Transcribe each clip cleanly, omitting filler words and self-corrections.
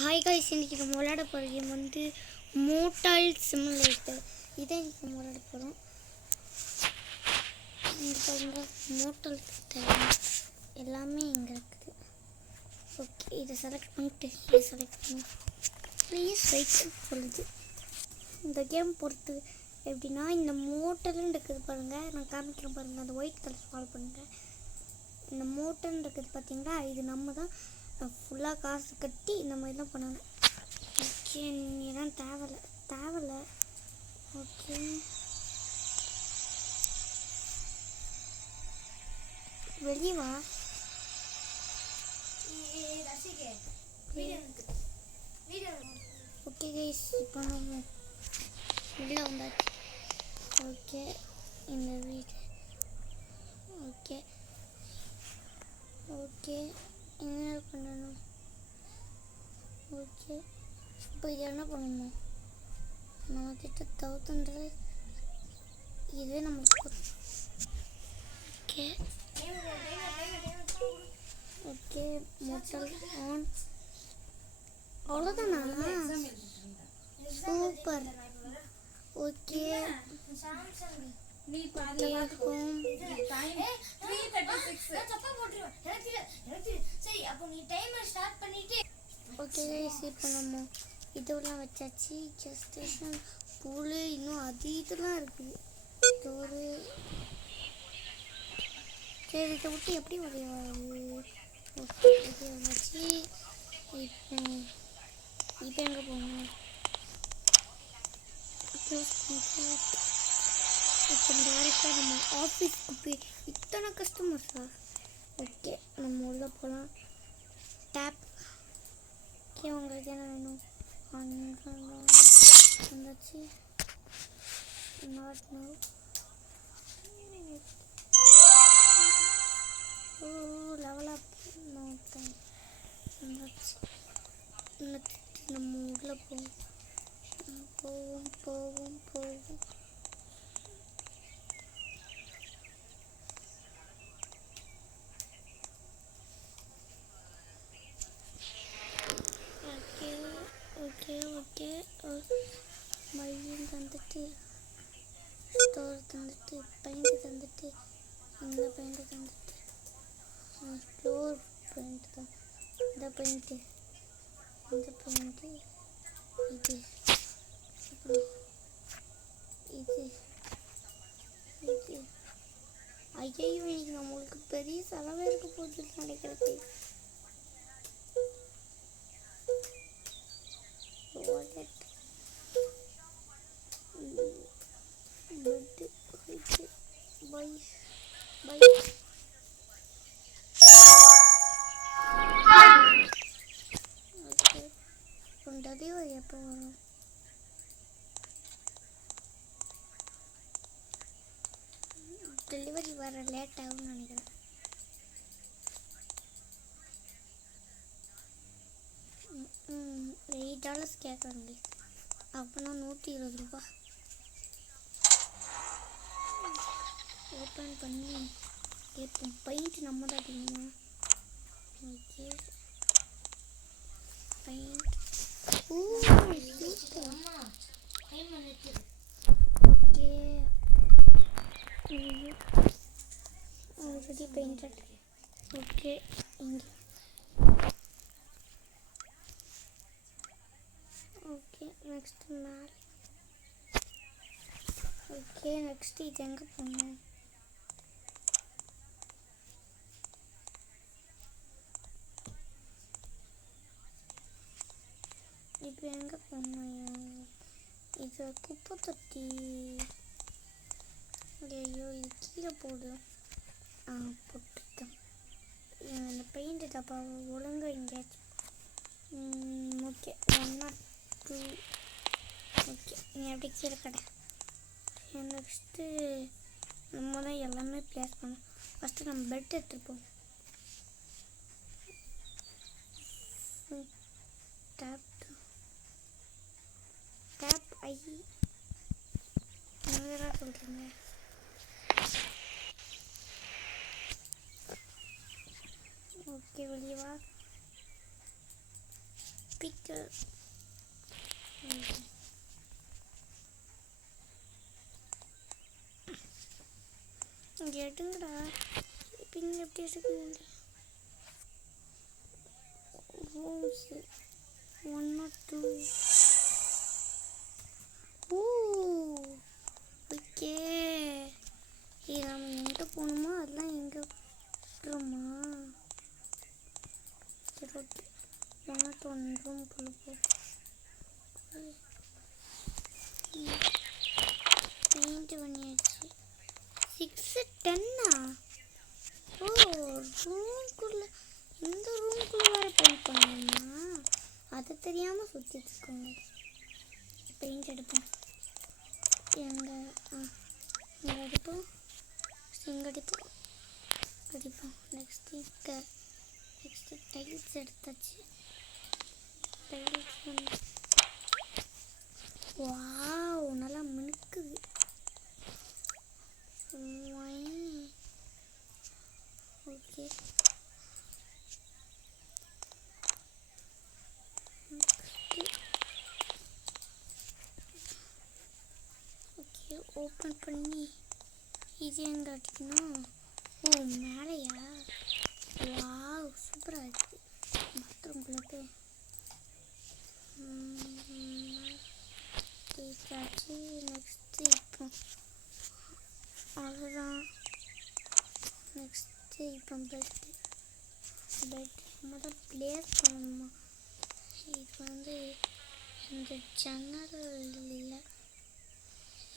Hi guys, இன்றைக்கி நம்ம விளையாட போகிற கேம் வந்து மோட்டால் சிமுலேட்டர். இதை இன்றைக்கி நம்ம விளையாட போகிறோம். இங்கே பாருங்க, மோட்டால் தேவை எல்லாமே இங்கே இருக்குது. ஓகே, இதை செலக்ட் பண்ணிட்டு இதை செலக்ட் பண்ணி ப்ளீஸ் ரைட் சொல்லுது. இந்த கேம் பொறுத்து எப்படின்னா, இந்த மோட்டர்னு இருக்குது பாருங்கள், நான் காமிக்கிறேன் பாருங்கள். அந்த ஒயிட் கலர் ஃபாலோ பண்ணுங்கள். இந்த மோட்டர்னு இருக்குது பார்த்தீங்களா, இது நம்ம தான் ஃபுல்லாக காசு கட்டி இந்த மாதிரி தான் பண்ணணும். ஓகே, நீதான் தேவையில்ல. ஓகே, வெளியே வா. ஓகே கைஸ், இப்போ நம்ம உள்ளே வந்தாச்சு. ஓகே, இந்த வீடு. ஓகே ஓகே, என்ன பண்ணணும்? ஓகே, இப்போ இது என்ன பண்ணணும்? நம்மக்கிட்ட 1000 இதுவே நம்மளுக்கு. ஓகே ஓகே, மோட்டால் ஆன். அவ்வளோதானா? Super. Okay home. Okay guys, இப்போ நம்ம இதெல்லாம் வச்சாச்சு. ஸ்டேஷன் பூல் இன்னும் அது இதெல்லாம் இருக்குது. ஒரு சரி, இதை விட்டு எப்படி விளையாடுது? ஓகே, இது வச்சு இப்போ எங்கே போகணும்? இப்போ டேரெக்டாக நம்ம ஆஃபீஸ்க்கு போய் இத்தனை கஸ்டமர்ஸா? ஓகே, நம்ம உள்ளே போகலாம். டேப். ஓகே, உங்களுக்கு என்ன வேணும்? வந்தாச்சு. Not no. Oh, level up. வந்தாச்சு. நம்ம உள்ளே போவோம். ஓகே மழையும் தந்துட்டு, ஸ்டோர் தந்துட்டு, பெயிண்ட் தந்துட்டு, இந்த பெயிண்ட் தந்துட்டு, ஃப்ளோர் பெயிண்ட் தான், இந்த பெயிண்ட்டு, இது ஐயோ, இன்னைக்கு நம்மளுக்கு பெரிய செலவே இருக்க போகுதுன்னு நினைக்கிறது. டெலிவரி எப்போ வரும்? டெலிவரி வர லேட் ஆகும்னு நினைக்கிறேன். $8 கேட்குறாங்க. அப்போனா $120. ஓப்பன் பண்ணி கேட்போம். பெயிண்ட் நம்ம தான் அடிக்கணுமா? Okay, paint. Okay, already painted. Okay, இங்கே. ஓகே, நெக்ஸ்ட் மேலே. ஓகே, நெக்ஸ்ட் இது எங்கே போகணும்? இப்போ எங்கே போகணும்? இது குப்பை தொட்டி. ஐயோ, இது கீழே போடு. போட்டுட்டோம். இந்த பெயிண்ட் டப்பா ஒழுங்காக எங்கேயாச்சும். Okay, 1 or 2. ஓகே, நீ அப்படியே கீழே கடை. நெக்ஸ்ட்டு நம்ம தான் எல்லாமே ப்ளேஸ் பண்ணோம். ஃபஸ்ட்டு நம்ம பெட் எடுத்துருப்போம். டேப் ஐ என்னதான் சொல்கிறீங்க? ஓகே, வெளியே வா. ஸ்பீக்கர் இங்கே எடுங்கடா. இப்போ இங்கே எப்படி எடுக்க முடியும்? Rooms 1 or 2. Oh okay. இது நம்ம எங்கே போகணுமோ அதெல்லாம் எங்கே விட்டுருமா? சரி ஓகே. 1 or 2 ரூம்குள்ளே போ. பெயிண்ட் பண்ணியாச்சு. 6 10 ஓ ரூம்குள்ளே இந்த ரூம்குள்ளே வேறு பெயிண்ட் பண்ணணுமா? அது தெரியாமல் சுற்றிட்டு இருக்கோங்க. பெயிண்ட் எடுப்போம். இங்கே அடிப்போம். இங்கே அடிப்போம். நெக்ஸ்ட்டு டைல்ஸ் எடுத்தாச்சு. டைல்ஸ் வந்து வாவ் நல்லா மினுக்குது. ஓகே ஓகே ஓப்பன் பண்ணி இது எங்கே அடிக்கணும்? ஓ மேலையா? வாவ் சூப்பராக இருக்குது. பாத்ரூம்குள்ளே போய் தேய்ச்சாச்சு. நெக்ஸ்ட்டு இப்போ அவ்வளோதான். நெக்ஸ்ட்டு இப்போ பெட் நம்ம தான் பிளேஸ் பண்ணணுமா? இது வந்து இந்த ஜன்னல் இல்லை,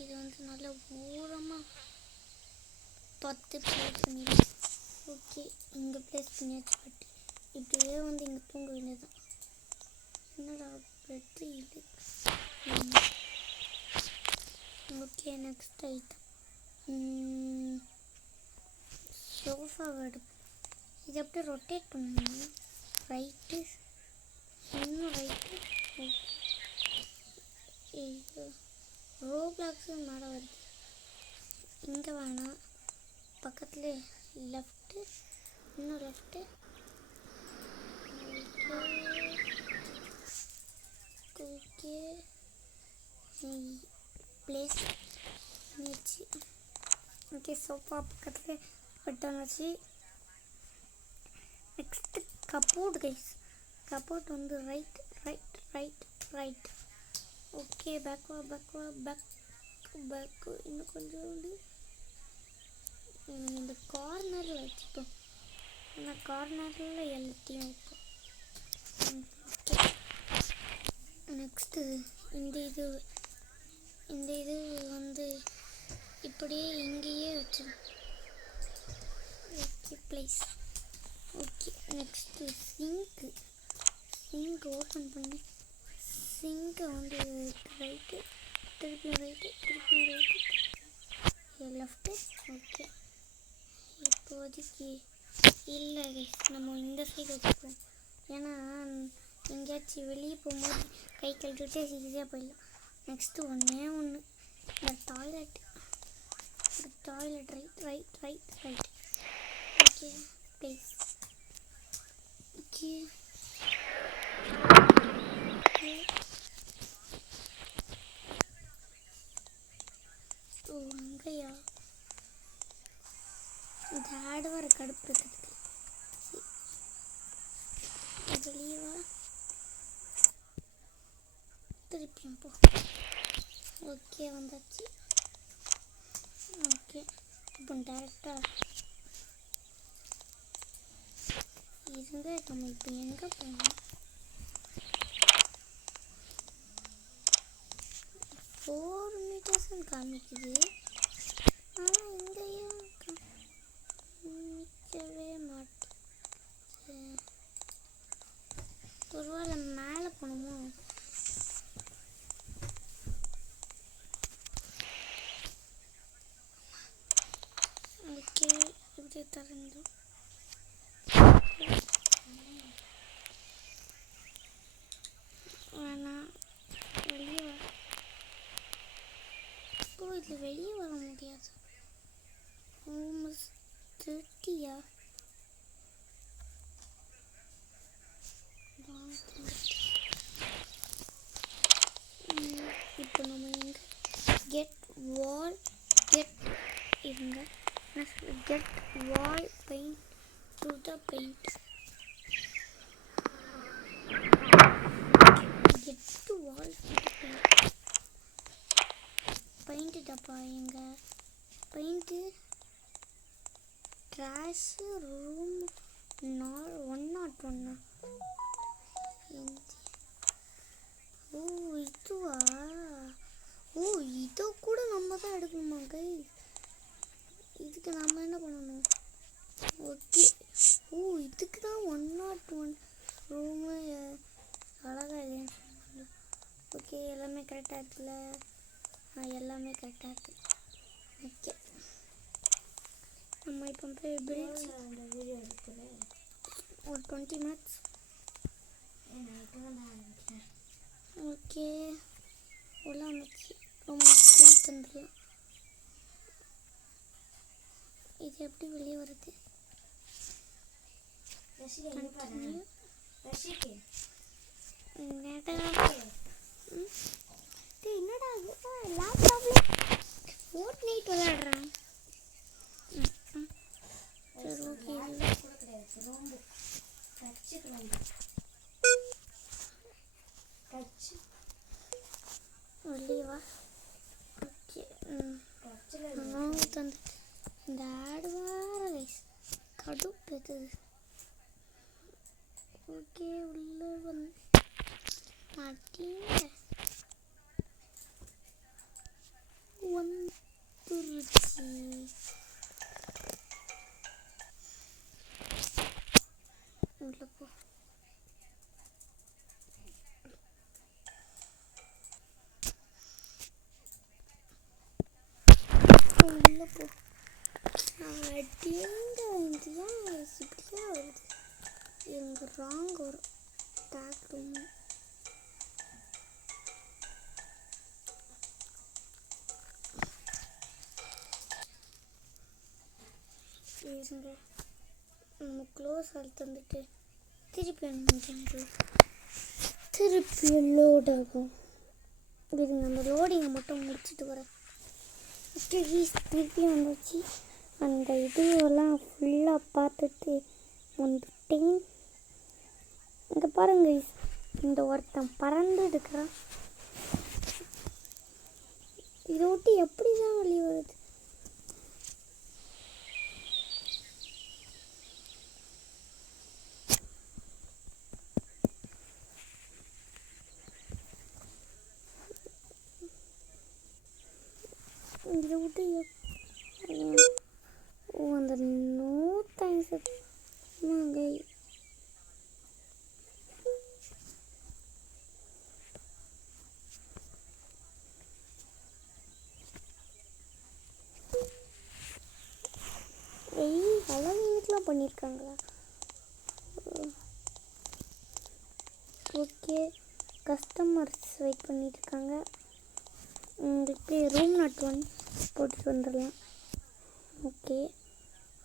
இது வந்து நல்லா ஓரமாக 10 பிளேஸ் பண்ணிடுறேன். ஓகே இங்கே பிளேஸ் பண்ணியாச்சு. பட் இப்படியே வந்து இங்கே தூங்க வேண்டியதுதான். என்னடா பெட்டு இது? ஓகே நெக்ஸ்ட் ஐட்டம் சோஃபா எடுப்போம். இது அப்படியே ரொட்டேட் பண்ணணும். ரைட்டு இன்னும் ரைட்டு. இது ரோப்ளாக்ஸு மேலே வருது. இங்கே வேணாம், பக்கத்துலேயே லெஃப்ட்டு, இன்னும் லெஃப்ட்டு. ஓகே பிளேஸ் பண்ணிடுச்சு. ஓகே சோஃபா பக்கத்துலேயே விட்டாச்சு. Next cupboard guys. கப்போர்ட் வந்து right right right right. Okay back இன்னும் கொஞ்சம் உண்டு. இந்த கார்னரில் வச்சுப்போம். அந்த கார்னரில் எல்லாத்தையும் வைப்போம். ஓகே நெக்ஸ்ட்டு இந்த இது வந்து இப்படியே இங்கேயே வச்சிடும். Okay place. Okay next sink open பண்ணி சிங்கை வந்து ரைட்டு திருப்பியும் ரைட்டு லெஃப்ட்டு. ஓகே இப்போதைக்கு இல்லை நம்ம இந்த சைடு வச்சுப்போம். ஏன்னா எங்கேயாச்சும் வெளியே போகும்போது கை கழுவிட்டு ஈஸியாக போயிடலாம். நெக்ஸ்ட்டு ஒன்று இந்த toilet right. Okay please. Okay oh அங்கேயா? இந்த ஆடு வர கடுப்பு இருக்குது. வெளியே வா, திருப்பியும் போ. ஓகே வந்தாச்சு. ஓகே இப்போ டேரெக்டாக இருங்க. நம்ம இப்போ எங்கே போகணும்? 4 மீட்டர்ஸ்ன்னு காமிக்குது. ஆனால் இங்கேயும் காமிக்கவே மாட்டேன். ஒருவேளை மேலே போகணுமோ? ஓகே இப்படி திறந்தோம். வேணாம் வெளியே வர. இப்போ இது வெளியே வர முடியாது. ஆல்மோஸ்ட் 30யா? வால் கெட் இருங்க get wall paint to the paint get to wall paint டப்பா எங்க பெயிண்ட் ட்ராஷ் ரூம் 101 ஓ இதுவா ஓ இதோ கூட நம்ம தான் எடுக்கணுமா கைஸ் இதுக்கு நம்ம என்ன பண்ணணும் ஓகே ஓ இதுக்கு தான் 101 ரூமு அழகா இல்லைன்னு ஓகே எல்லாமே கரெக்டாக இருக்குல்ல எல்லாமே கரெக்டாக இருக்கு ஓகே நம்ம இப்போ போய் பிரிட்ஜ் வீடியோ எடுக்கிறேன் ஒரு 20 மினிட்ஸ் ஓகே உள்ள வந்துச்சு ரொம்ப தந்துடலாம் இது எப்படி வெளியே வருது என்னடா லேப்டாப்ல ஃபோர்ட் நைட் விளையாடுறான் சரி ஓகே வெளியவா ஓகே தந்து இந்த ஆடு வேற கடுப்பு ஓகே உள்ள வந்து மாட்டீங்க வந்துருச்சு உள்ள போ உள்ள போ அடிங்க இந்தியா இப்படியா வருது எங்க ராங் வரும் டேக் ரூம் நம்ம க்ளோஸ் ஆகிட்டு வந்துட்டு திருப்பி லோட் ஆகும் இதுங்க அந்த லோடிங்கை மட்டும் முடிச்சுட்டு வரேன் ஓகே திருப்பி வந்துச்சு அந்த இதுவெல்லாம் ஃபுல்லாக பார்த்துட்டு வந்துட்டேன் இங்கே பாருங்க இந்த ஒருத்தன் பறந்து எடுக்கிறான் இதை விட்டு எப்படி தான் வெளியே வருது இதை விட்டு அந்த நோ தேங்க்ஸ் கை அழகுலாம் பண்ணியிருக்காங்களா ஓகே கஸ்டமர்ஸ் வெயிட் பண்ணிட்டு இருக்காங்க உங்களுக்கு ரூம் நாட் 1 போட்டுட்டு வந்துடலாம் okay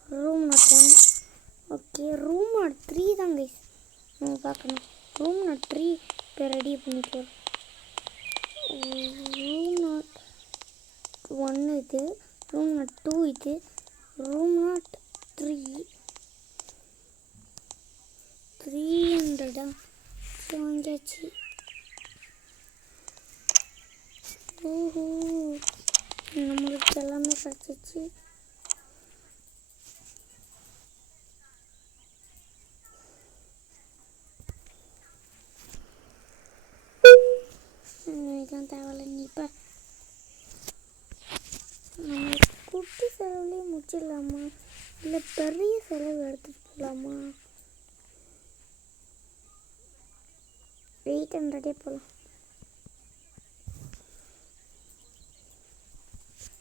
room not 1 okay room not 3 தான் கைஸ் நம்ம பார்க்கணும் ரூம் நாட் 3 இப்போ ரெடி பண்ணிட்டு ரூம் நாட் 1 இது ரூம் நாட் 2 இது ரூம் நாட் 3 300 வாங்கியாச்சு ஓஹோ நம்மளுக்கு எல்லாமே கிடச்சிச்சு இதெல்லாம் தேவையில்ல நீ இப்போ நம்ம குட்டி செலவுலேயே முடிச்சிடலாமா இல்லை பெரிய செலவு எடுத்துகிட்டு போகலாமா 800 போகலாம்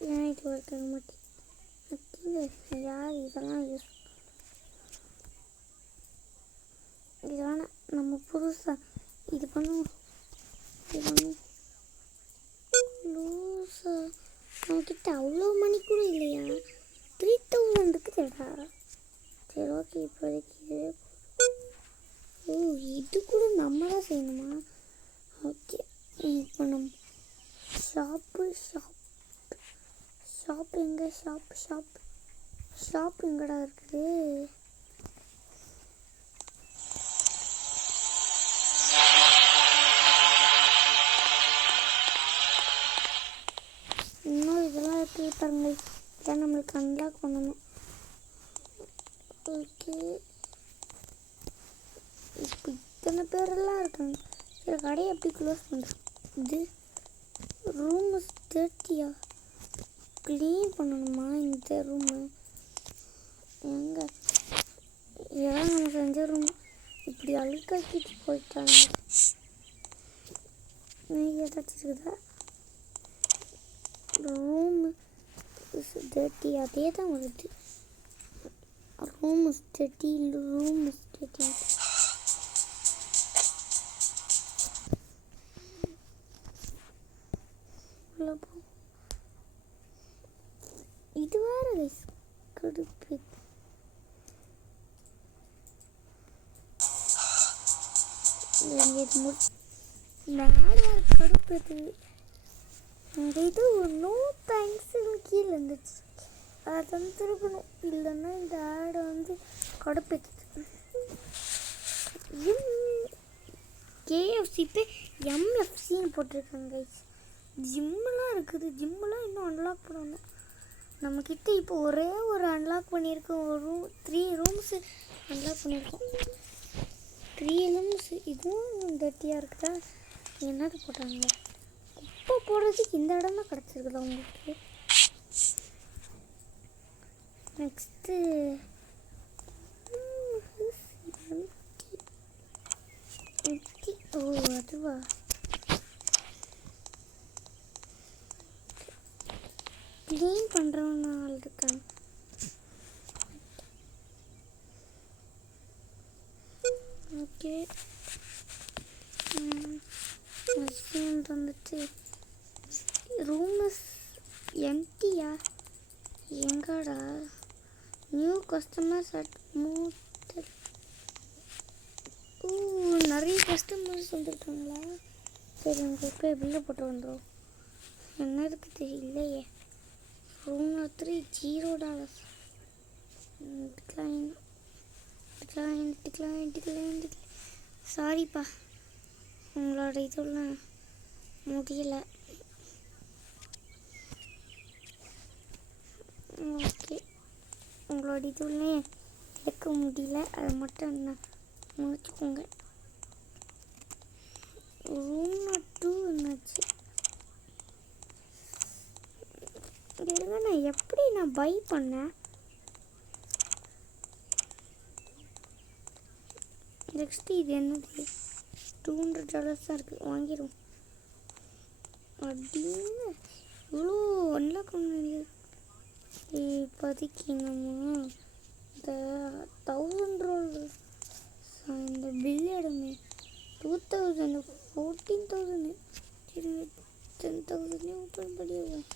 ஏன் இது ஒர்க் ஆக மாட்டேங்குது யார் இதெல்லாம் இதெல்லாம் நம்ம புதுசாக இது பண்ணுவோம் லூஸா நம்மக்கிட்ட அவ்வளோ மணி கூட இல்லையா 3000 இருக்குதுடா சரி ஓகே இப்போதைக்கு ஓ இது கூட நம்ம தான் செய்யணுமா ஓகே இப்போ நம்ம ஷாப் ஷாப் எங்கடா இருக்குது? இன்னும் இதெல்லாம் இருக்குது பாருங்க. இதெல்லாம் நம்மளுக்கு அன்லாக் பண்ணணும். ஓகே, இப்போ இத்தனை பேரெல்லாம் இருக்காங்க. சரி, கடையை எப்படி க்ளோஸ் பண்ணுறோம்? இது ரூம் 30 க்ளீன் பண்ணணுமா இந்த ரூமு? எங்கே இதெல்லாம் நம்ம செஞ்ச ரூம் இப்படி அழுக்காக்கிட்டு போயிட்டாங்க. நீங்கள் ஏதாச்சும் இருக்குதா? ரூம் 30 அதே தான் வருது. ரூம் 30 இது வேற கைஸ் கடுப்பு. மேலே கடுப்பு. இது நோ தேங்க்ஸ்னு கீழே இருந்துச்சு. அதை வந்து திருப்பணும், இல்லைன்னா இந்த ஆடை வந்து கடுப்பேற்றுது. கேஎஃப்சி இப்போ எம்எஃப்சின்னு போட்டிருக்காங்க கைஸ். ஜிம்மெலாம் இருக்குது. ஜிம்மெலாம் இன்னும் அன்லாக் பண்ணணும். நம்மக்கிட்ட இப்போ ஒரே ஒரு அன்லாக் பண்ணியிருக்கோம். ஒரு 3 ரூம்ஸு அன்லாக் பண்ணியிருக்கோம். 3 ரூம்ஸ். இதுவும் டர்ட்டியாக இருக்குதா? என்னது போட்டாங்க? குப்பை போடுறதுக்கு இந்த இடம் தான் கிடச்சிருக்குதா உங்களுக்கு? நெக்ஸ்ட்டு ஓ அதுவா? க்ளீன் பண்ணுறவங்க ஆள் இருக்காங்க. ஓகே, ஹஸ்பண்ட் வந்துட்டு ரூம் எம்டியா? எங்கடா? New customers at motel. நிறைய கஸ்டமர்ஸ் வந்துருக்காங்களா? சரி, நமக்கு போய் பில்லை போட்டு வந்துடும். என்ன இருக்கு தெரியலையே. ரூம் 3 $0. டிக்ளைன். சாரிப்பா, உங்களோட இதெல்லாம் முடியலை. ஓகே, உங்களோட இதுலேயே எடுக்க முடியல. அதை மட்டும் என்ன முடிச்சுக்கோங்க. ரூம் 2 என்னாச்சு? எப்படி நான் பை பண்ணேன்? நெக்ஸ்ட் இது என்னது? $200 தான் இருக்குது. வாங்கிடும் அப்படின்னு இவ்வளோ அன்லாக் பண்ண. இப்போதைக்கு நம்ம இந்த $1000 இந்த பில் எடுமே 2000 14,000 10,000 ஓப்பன் பண்ணிடுவேன்.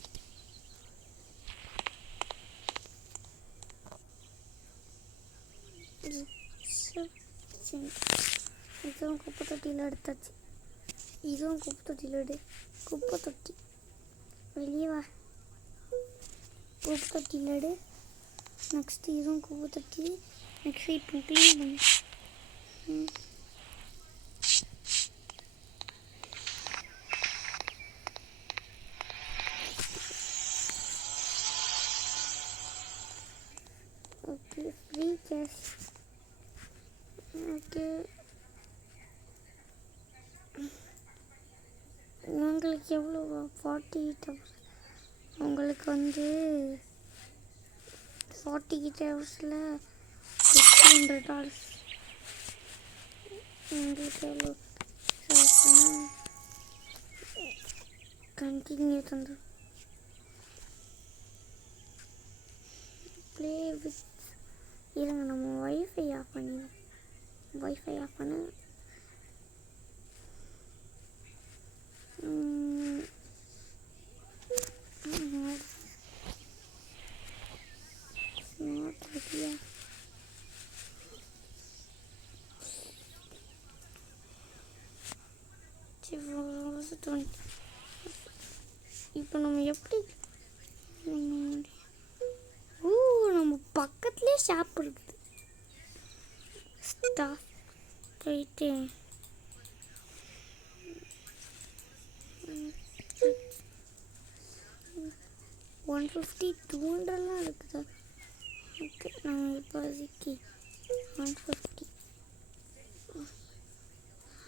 இதுவும் குப்பை தொட்டியில் எடுத்தாச்சு. இதுவும் குப்பை தொட்டியில் எடு. குப்பை தொட்டி வெளியே வா. குப்பை தொட்டியில் எடு. நெக்ஸ்ட்டு இதுவும் குப்பை தொட்டி. நெக்ஸ்ட்டு இப்போ க்ளீன் பண்ணு. Okay, free cash. ஓகே, உங்களுக்கு எவ்வளோ? 48 hours. உங்களுக்கு வந்து 48 ஹவர்ஸில் $100. உங்களுக்கு எவ்வளோ? கண்டினியூ தந்து ப்ளே வித். இருங்க, நம்ம வைஃபை ஆஃப் பண்ணிடுவோம். வைஃபை ஆஃப் பண்ண இப்போ நம்ம எப்படி பக்கத்துலேயே ஷாப் இருக்குது. ஸ்டாஃப் போயிட்டு 150 200 இருக்குது. ஓகே நான் இப்போதைக்கு 150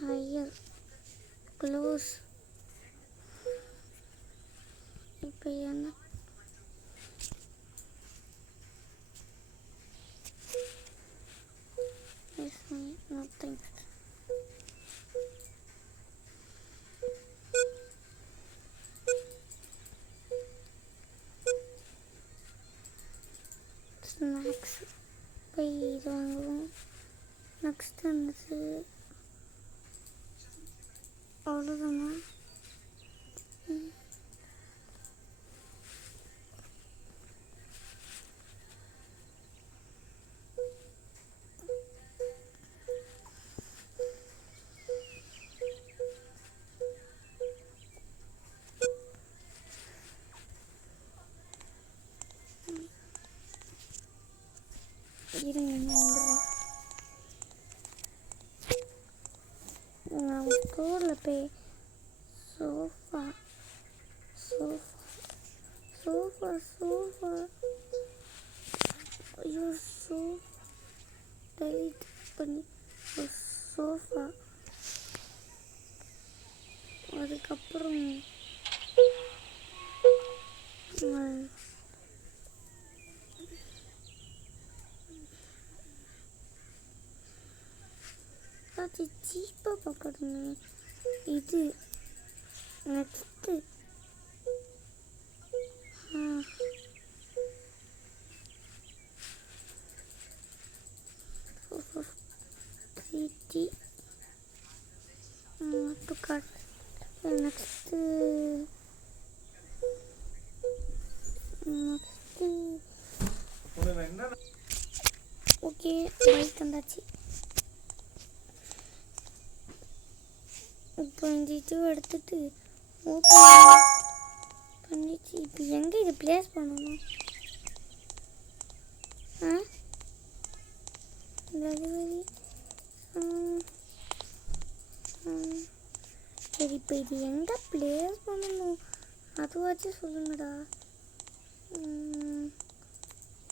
ஹையர் க்ளோஸ். இப்போ என்ன nothing. ஸ்நாக்ஸ் போய் இது வாங்குவோம். நெக்ஸ்ட் வந்து அவ்வளோதானா? நான் ஸ்டோரில் போய் சோஃபா சோஃபா சோஃபா சோஃபா ஐயோ டெலிட் பண்ணி சோஃபா. அதுக்கப்புறம் அது சீப்பாக பார்க்கணுமே. இது நெக்ஸ்ட்டு நெக்ஸ்ட்டு ஓகே பைக் வந்தாச்சு. இப்போ இந்த இது எடுத்துட்டு ஓப்பன் பண்ணிச்சு. இப்போ எங்கே இது ப்ளேஸ் பண்ணணும்? டெலிவரி சரி, இப்போ இது எங்கே ப்ளேஸ் பண்ணணும் அதுவாச்சும் சொல்லுங்கடா.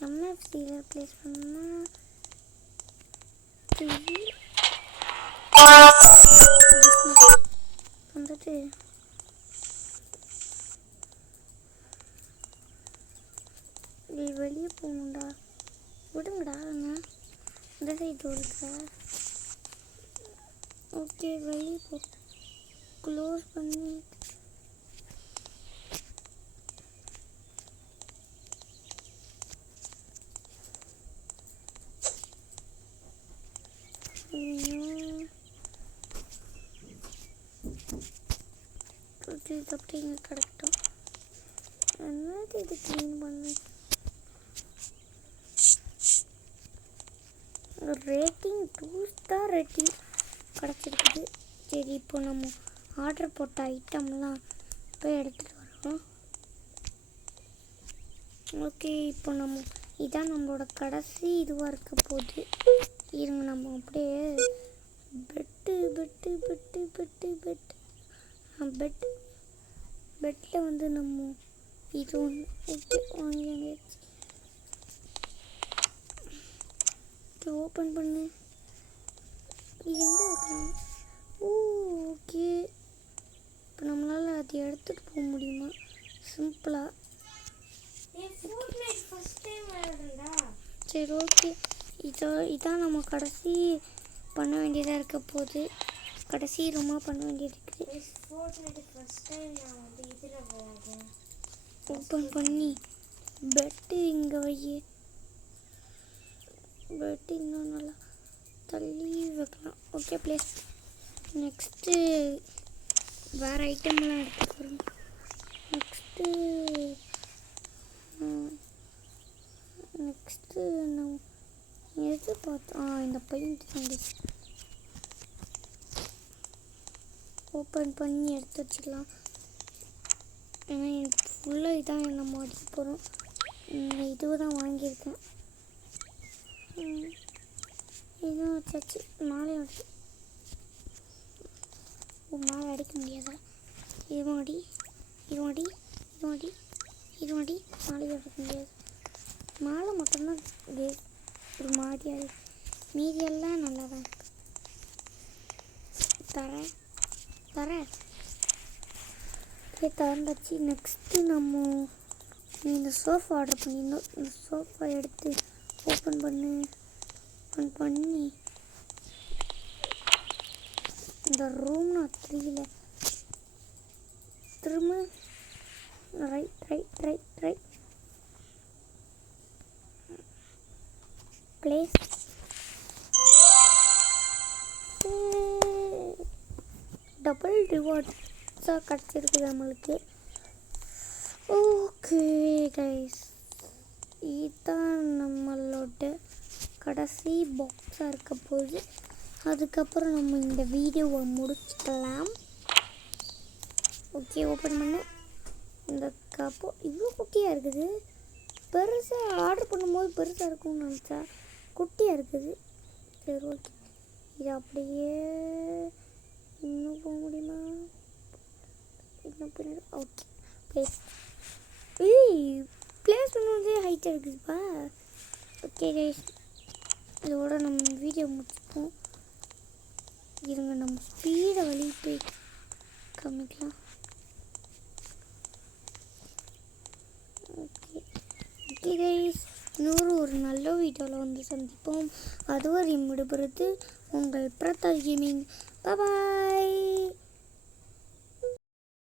எம்எஃப்சியில் ப்ளேஸ் பண்ணணும்னா வந்துட்டு வெளியே போகணுண்டா. விடுங்கடா இந்த சைடு இருக்கா. ஓகே வெளியே போ. க்ளோஸ் பண்ணி இது அப்படிங்க கிடைக்கட்டும். என்னது இது க்ளீன் பண்ணு. ரேட்டிங் 2 ஸ்டார் ரேட்டிங் கிடச்சிருக்குது. சரி, இப்போ நம்ம ஆர்டர் போட்ட ஐட்டம்லாம் போய் எடுத்துகிட்டு வரோம். ஓகே, இப்போ நம்ம இதான் நம்மளோட கடைசி இதுவாக இருக்க போகுது. இருங்க, நம்ம அப்படியே bed bed bed bed bed bed பெட்டில் வந்து நம்ம இது ஒன்று ஓகே வாங்கி ஓப்பன் பண்ணு. இது எங்கே வைக்கலாம்? ஓகே, இப்போ நம்மளால் அதை எடுத்துகிட்டு போக முடியுமா சிம்பிளாக? சரி ஓகே, இதான் நம்ம கடைசி பண்ண வேண்டியதாக இருக்க போகுது. கடைசி ரொம்ப பண்ண வேண்டியது இருக்குது. ஓப்பன் பண்ணி பெட்டு இங்கே வை. பெட்டு இன்னும் நல்லா தள்ளி வைக்கலாம். Okay place. நெக்ஸ்ட்டு வேறு ஐட்டம்லாம் எடுத்து போகிறோம். நெக்ஸ்ட்டு நான் எது பார்த்தோம்? இந்த பெயிண்ட் வந்துச்சு. ஓப்பன் பண்ணி எடுத்து வச்சிடலாம். ஏன்னா எனக்கு ஃபுல்லாக இதான் நம்ம அடிக்க போகிறோம். இதுவும் தான் வாங்கியிருக்கேன். இதுவும் வச்சாச்சு. மாலை வச்சு மாலை அடிக்க முடியாதா? இருமாடி இருமாடி இருமாடி இருமாடி மாலை அடிக்க முடியாது. மாலை மட்டும்தான் ஒரு மாதிரியாக இருக்குது. மீதியெல்லாம் நல்லா தான் இருக்குது. தரேன் திறந்தாச்சு. நெக்ஸ்ட்டு நம்ம இந்த சோஃபா ஆர்டர் பண்ணியிருந்தோம். இந்த சோஃபா எடுத்து ஓப்பன் பண்ணி இந்த ரூம் நான் 3ல் திரும்ப ரைட் பிளேஸ். டபுள் ரிவார்ட்ஸாக கிடச்சிருக்குது நம்மளுக்கு. ஓகே கைஸ், இதுதான் நம்மளோட கடைசி பாக்ஸாக இருக்க போகுது. அதுக்கப்புறம் நம்ம இந்த வீடியோவை முடிச்சுக்கலாம். ஓகே, ஓப்பன் பண்ண இந்த கப்போ இவ்வளோ குட்டியாக இருக்குது. பெருசாக ஆர்டர் பண்ணும்போது பெருசாக இருக்கும்னு நினச்சா குட்டியாக இருக்குது. சரி ஓகே, இது அப்படியே இன்னும் போக முடியுமா? இன்னும் பின்னாடி ஓகே ப்ளேஸ். ப்ளேஸ் பண்ணும்போதே ஹைட்டாக இருக்குதுப்பா. ஓகே கைஸ், இதோட நம்ம வீடியோ முடிச்சுப்போம். இருங்க, நம்ம ஸ்பீடை வழி போய் காமிக்கலாம். ஓகே கைஸ், ஒரு நல்ல வீடியோவில் வந்து சந்திப்போம். அதுவரை விடுபடுறது உங்கள் பிரதா கேமிங். பாய்.